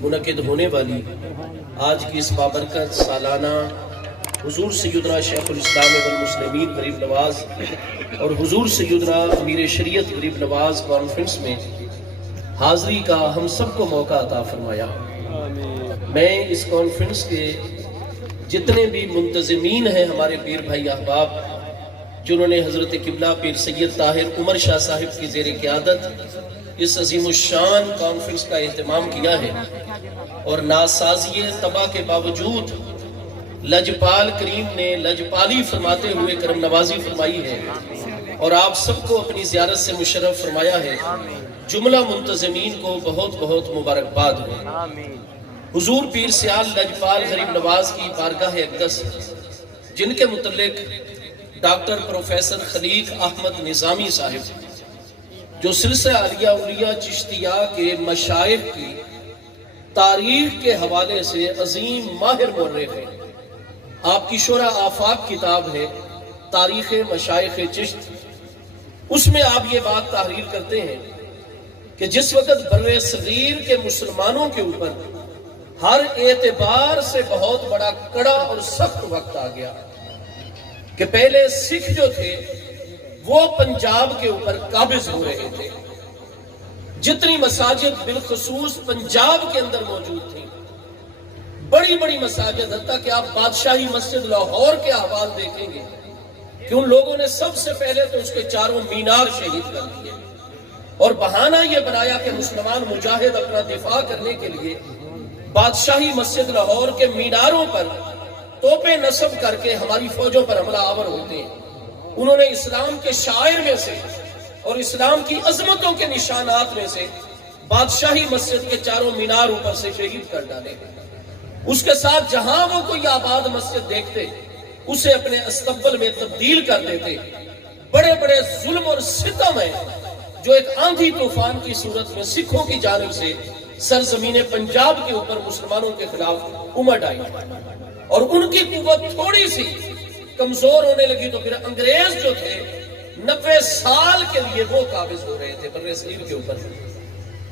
منعقد ہونے والی آج کی اس بابرکت سالانہ حضور سیدنا شیخ الاسلام والمسلمین غریب نواز اور حضور سیدنا امیر شریعت غریب نواز کانفرنس میں حاضری کا ہم سب کو موقع عطا فرمایا۔ میں اس کانفرنس کے جتنے بھی منتظمین ہیں ہمارے پیر بھائی احباب جنہوں نے حضرت قبلہ پیر سید طاہر عمر شاہ صاحب کی زیر قیادت اس عظیم الشان کانفرنس کا اہتمام کیا ہے اور ناسازی طبع کے باوجود لجپال کریم نے لجپالی فرماتے ہوئے کرم نوازی فرمائی ہے اور آپ سب کو اپنی زیارت سے مشرف فرمایا ہے۔ جملہ منتظمین کو بہت بہت مبارکباد ہو۔ حضور پیر سیال لجپال غریب نواز کی بارگاہ اقدس جن کے متعلق ڈاکٹر پروفیسر خلیق احمد نظامی صاحب جو سلسلہ عالیہ اولیاء چشتیہ کے مشائخ کی تاریخ کے حوالے سے عظیم ماہر مورخ ہیں۔ آپ کی شرح آفاق کتاب ہے تاریخ مشائخ چشت، اس میں آپ یہ بات تحریر کرتے ہیں کہ جس وقت بر صغیر کے مسلمانوں کے اوپر ہر اعتبار سے بہت بڑا کڑا اور سخت وقت آ گیا کہ پہلے سکھ جو تھے وہ پنجاب کے اوپر قابض ہو رہے تھے، جتنی مساجد بالخصوص پنجاب کے اندر موجود تھیں، بڑی بڑی مساجد، حتیٰ کہ آپ بادشاہی مسجد لاہور کے احوال دیکھیں گے کہ ان لوگوں نے سب سے پہلے تو اس کے چاروں مینار شہید کر دیے اور بہانہ یہ بنایا کہ مسلمان مجاہد اپنا دفاع کرنے کے لیے بادشاہی مسجد لاہور کے میناروں پر توپیں نصب کر کے ہماری فوجوں پر حملہ آور ہوتے ہیں۔ انہوں نے اسلام کے شاعر میں سے اور اسلام کی عظمتوں کے نشانات میں سے بادشاہی مسجد کے چاروں مینار اوپر سے شہید کر ڈالے۔ اس کے ساتھ جہاں وہ کوئی آباد مسجد دیکھتے اسے اپنے استقبل میں تبدیل کر دیتے۔ بڑے بڑے ظلم اور ستم ہیں جو ایک آندھی طوفان کی صورت میں سکھوں کی جانب سے سرزمین پنجاب کے اوپر مسلمانوں کے خلاف امٹ آئی اور ان کی قوت تھوڑی سی کمزور ہونے لگی تو پھر انگریز جو تھے 90 سال کے لیے وہ قابض ہو رہے تھے بر صغیر کے اوپر۔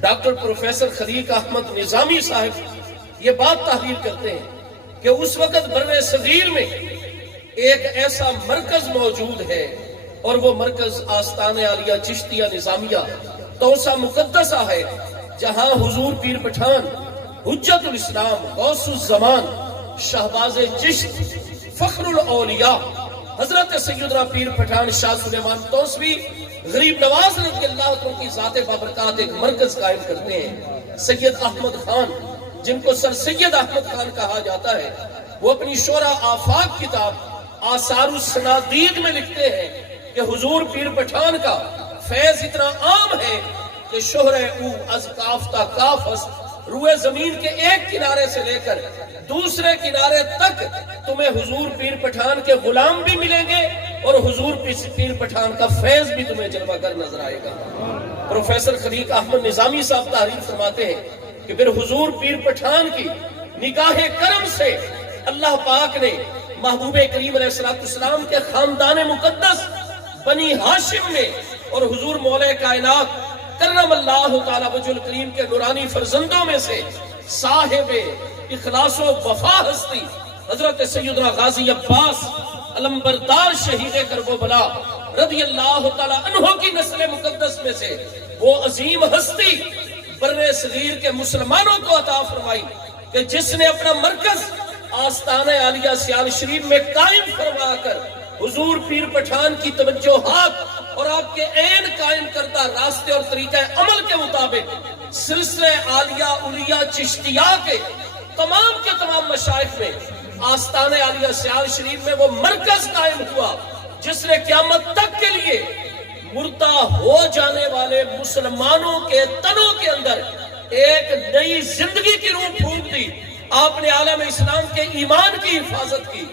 ڈاکٹر پروفیسر خلیق احمد نظامی صاحب یہ بات تحریر کرتے ہیں کہ اس وقت بر صغیر میں ایک ایسا مرکز موجود ہے اور وہ مرکز آستان عالیہ چشتیہ نظامیہ توسہ مقدسہ ہے، جہاں حضور پیر پٹھان حجت الاسلام غوث الزمان شہباز چشت فخر الاولیاء حضرت سیدنا پیر پٹھان شاہ سلیمان توسوی غریب نواز رضی اللہ عنہ کی ذات بابرکات ایک مرکز قائم کرتے ہیں۔ سید احمد خان جن کو سر سید احمد خان کہا جاتا ہے وہ اپنی شرح آفاق کتاب آثار السنادید میں لکھتے ہیں کہ حضور پیر پٹھان کا فیض اتنا عام ہے کہ شہرہ او از کاف تا کاف است، روئے زمین کے ایک کنارے سے لے کر دوسرے کنارے تک تمہیں حضور پیر پٹھان کے غلام بھی ملیں گے اور حضور پیر پٹھان کا فیض بھی تمہیں جلوہ گر نظر آئے گا۔ پروفیسر خلیق احمد نظامی صاحب تحریر فرماتے ہیں کہ پھر حضور پیر پٹھان کی نگاہ کرم سے اللہ پاک نے محبوب کریم علیہ السلام کے خاندان مقدس بنی ہاشم میں اور حضور مولا کائنات کرم اللہ تعالی وجہ الکریم کے نورانی فرزندوں میں سے صاحب اخلاص و وفا ہستی حضرت سیدنا غازی عباس علمبردار شہید کربلا رضی اللہ تعالی عنہ کی نسل مقدس میں سے وہ عظیم ہستی بر صغیر کے مسلمانوں کو عطا فرمائی کہ جس نے اپنا مرکز آستان عالیہ سیال شریف میں قائم فرما کر حضور پیر پٹھان کی توجہات اور آپ کے عین قائم کردہ راستے اور طریقہ عمل کے مطابق سلسلہ عالیہ اولیاء چشتیہ کے تمام مشائخ میں آستان عالیہ سیال شریف میں وہ مرکز قائم ہوا جس نے قیامت تک کے لیے مردہ ہو جانے والے مسلمانوں کے تنوں کے اندر ایک نئی زندگی کی روح پھونک دی۔ آپ نے عالم اسلام کے ایمان کی حفاظت کی،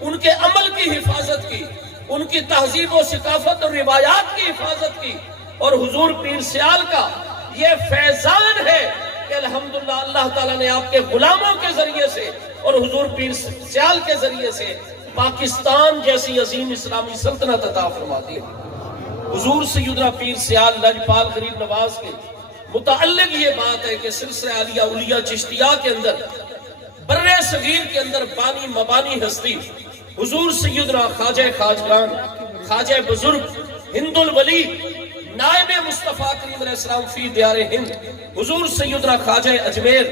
ان کے عمل کی حفاظت کی، ان کی تہذیب و ثقافت اور روایات کی حفاظت کی اور حضور پیر سیال کا یہ فیضان ہے کہ الحمدللہ اللہ تعالیٰ نے آپ کے غلاموں کے ذریعے سے اور حضور پیر سیال کے ذریعے سے پاکستان جیسی عظیم اسلامی سلطنت عطا فرما دی۔ حضور سیدنا پیر سیال لجپال غریب نواز کے متعلق یہ بات ہے کہ سلسلہ عالیہ اولیاء چشتیہ کے اندر بر صغیر کے اندر بانی مبانی ہستی حضور سیدنا خواجہ خواجگان، خواجہ بزرگ، ہند الولی، نائب مصطفیٰ کریم علیہ السلام فی دیار ہند، حضور سیدنا خواجہ اجمیر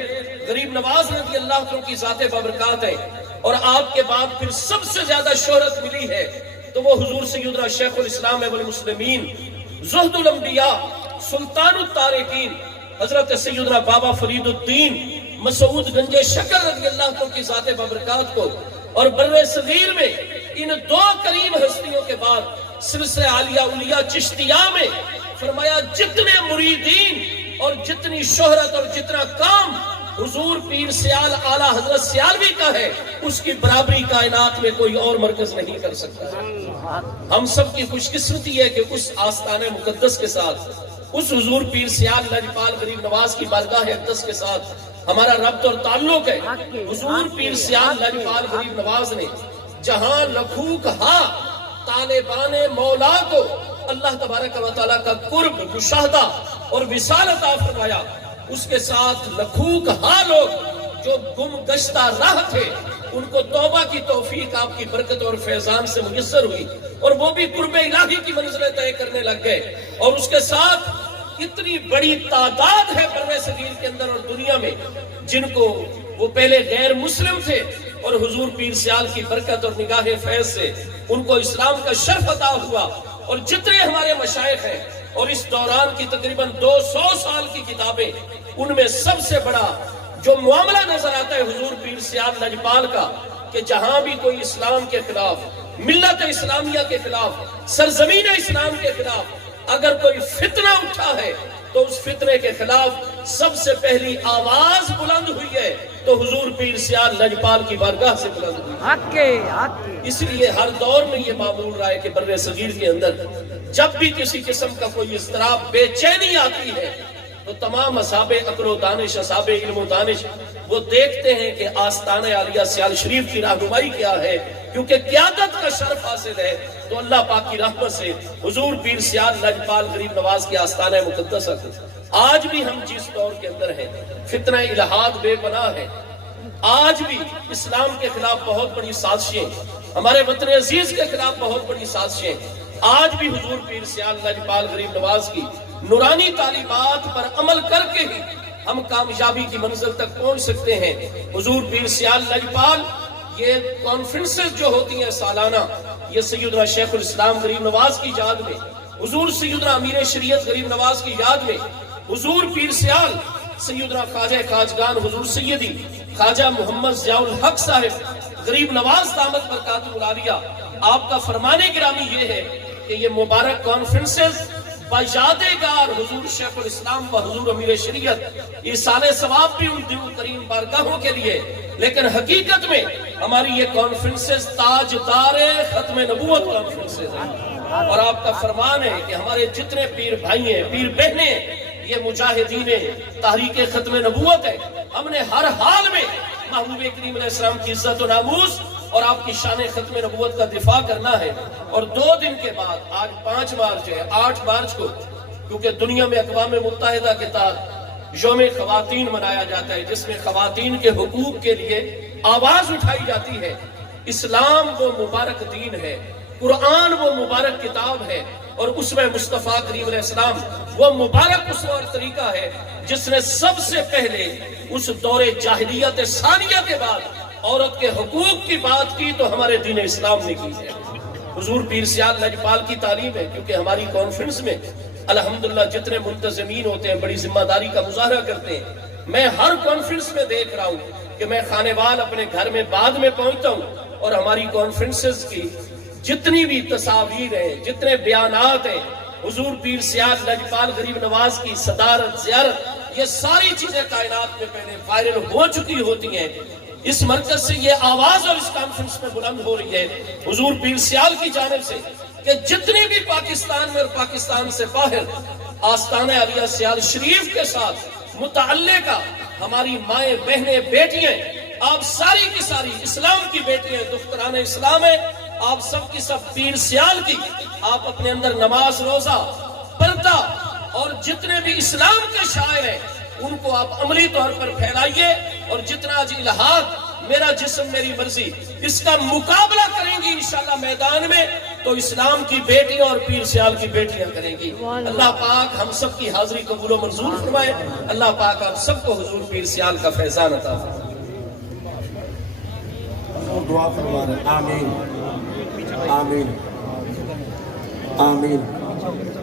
غریب نواز رضی اللہ عنہ کی ذات بابرکات ہے۔ اور آپ کے بعد پھر سب سے زیادہ شہرت ملی ہے تو وہ حضور سیدنا شیخ الاسلام والمسلمین، زہد الانبیاء، سلطان التارکین، حضرت سیدنا بابا فرید الدین مسعود گنج شکر رضی اللہ عنہ کی ذات بابرکات کو۔ اور بر صغیر میں ان دو کریم ہستیوں کے بعد سلسلہ عالیہ اولیاء چشتیہ میں فرمایا جتنے مریدین اور جتنی شہرت اور جتنا کام حضور پیر سیال اعلیٰ حضرت سیالوی کا ہے، اس کی برابری کائنات میں کوئی اور مرکز نہیں کر سکتا۔ ہم سب کی خوش قسمتی ہے کہ اس آستان مقدس کے ساتھ، اس حضور پیر سیال لجپال غریب نواز کی بارگاہ اقدس کے ساتھ ہمارا ربط اور تعلق ہے۔ حضور پیر سیال لجپال غریب نواز نے جہاں لکھوک ہاں طالبان مولا کو اللہ تبارک و تعالیٰ کا قرب، مشاہدہ اور وصال عطا فرمایا، اس کے ساتھ لکھوک ہاں لوگ جو گم گشتہ راہ تھے ان کو توبہ کی توفیق آپ کی برکت اور فیضان سے میسر ہوئی، اور وہ بھی قرب الہی کی منزلیں طے کرنے لگ گئے۔ اور اس کے ساتھ اتنی بڑی تعداد ہے بر صغیر کے اندر اور دنیا میں جن کو وہ پہلے غیر مسلم تھے اور حضور پیر سیال کی برکت اور نگاہ فیض سے ان کو اسلام کا شرف عطا ہوا۔ اور جتنے ہمارے مشائخ ہیں اور اس دوران کی تقریباً 200 سال کی کتابیں، ان میں سب سے بڑا جو معاملہ نظر آتا ہے حضور پیر سیال لجپال کا کہ جہاں بھی کوئی اسلام کے خلاف، ملت اسلامیہ کے خلاف، سرزمین اسلام کے خلاف اگر کوئی فتنہ اٹھا ہے تو اس فتنے کے خلاف سب سے پہلی آواز بلند ہوئی ہے تو حضور پیر سیال لجپال کی بارگاہ سے بلند ہوئی۔ اس لیے ہر دور میں یہ معمول رہا ہے کہ بر صغیر کے اندر جب بھی کسی قسم کا کوئی اضطراب، بے چینی آتی ہے تو تمام اصحاب عقل و دانش، اصحاب علم و دانش وہ دیکھتے ہیں کہ آستانہ عالیہ سیال شریف کی رہنمائی کیا ہے، کیونکہ قیادت کا شرف حاصل ہے تو اللہ پاک کی رحمت سے حضور پیر سیال لجپال غریب نواز کی آستانہ مقدس ہے۔ آج بھی ہم جس دور کے اندر ہیں فتنہ الہاد بے پناہ ہے، آج بھی اسلام کے خلاف بہت بڑی سازشیں، ہمارے وطن عزیز کے خلاف بہت بڑی سازشیں، آج بھی حضور پیر سیال لجپال غریب نواز کی نورانی تعلیمات پر عمل کر کے ہی ہم کامیابی کی منزل تک پہنچ سکتے ہیں۔ حضور پیر سیال لجپال یہ کانفرنسز جو ہوتی ہیں سالانہ، یہ سیدنا شیخ الاسلام غریب نواز کی یاد میں، حضور سیدنا امیر شریعت غریب نواز کی یاد میں، حضور پیر سیال سیدنا خواجہ خواجگان حضور سیدی خواجہ محمد ضیاء الحق صاحب غریب نواز دامت برکاتہ العالیہ، آپ کا فرمان گرامی یہ ہے کہ یہ مبارک کانفرنسز یادگار حضور شیخ الاسلام و حضور امیر شریعت، ایصال ثواب بھی ان دیو کریم بارگاہوں کے لیے، لیکن حقیقت میں ہماری یہ کانفرنسز تاجدار ختم نبوت کانفرنسز ہیں۔ اور آپ کا فرمان ہے کہ ہمارے جتنے پیر بھائی ہیں، پیر بہنیں ہیں، یہ مجاہدین تحریک ختم نبوت ہے، ہم نے ہر حال میں محبوب کریم علیہ السلام کی عزت و ناموس اور آپ کی شان ختم نبوت کا دفاع کرنا ہے۔ اور 2 دن کے بعد آج 5 مارچ ہے، 8 مارچ کو کیونکہ دنیا میں اقوام متحدہ کے تحت یوم خواتین منایا جاتا ہے جس میں خواتین کے حقوق کے لیے آواز اٹھائی جاتی ہے۔ اسلام وہ مبارک دین ہے، قرآن وہ مبارک کتاب ہے، اور اس میں مصطفیٰ کریم علیہ السلام وہ مبارک اسوہ اور طریقہ ہے جس نے سب سے پہلے اس دور جاہلیت ثانیہ کے بعد عورت کے حقوق کی بات کی تو ہمارے دین اسلام نے کی ہے۔ حضور پیر سیال لجپال کی تعلیم ہے، کیونکہ ہماری کانفرنس میں الحمدللہ جتنے منتظمین ہوتے ہیں بڑی ذمہ داری کا مظاہرہ کرتے ہیں۔ میں ہر کانفرنس میں دیکھ رہا ہوں کہ میں خانے وال اپنے گھر میں بعد میں پہنچتا ہوں اور ہماری کانفرنسز کی جتنی بھی تصاویر ہیں، جتنے بیانات ہیں، حضور پیر سیال لجپال غریب نواز کی صدارت، زیارت، یہ ساری چیزیں کائنات میں پہلے وائرل ہو چکی ہوتی ہیں۔ اس مرکز سے یہ آواز اور اس کانفرنس میں بلند ہو رہی ہے حضور پیر سیال کی جانب سے کہ جتنی بھی پاکستان میں اور پاکستان سے باہر آستانہ عالیہ سیال شریف کے ساتھ متعلقہ ہماری مائیں، بہنیں، بیٹیاں، آپ ساری کی ساری اسلام کی بیٹیاں، دختران اسلام ہیں، آپ سب کی سب پیر سیال کی، آپ اپنے اندر نماز، روزہ، پردہ اور جتنے بھی اسلام کے شاعر ہیں ان کو آپ عملی طور پر پھیلائیے، اور جتنا آج الہاد میرا جسم میری مرضی اس کا مقابلہ کریں گی انشاءاللہ میدان میں، تو اسلام کی بیٹیاں اور پیر سیال کی بیٹیاں کریں گی۔ اللہ پاک ہم سب کی حاضری قبول و منظور فرمائے۔ اللہ پاک آپ سب کو حضور پیر سیال کا فیضان عطا فرمائے۔ دعا فرما رہے ہیں۔ آمین آمین آمین۔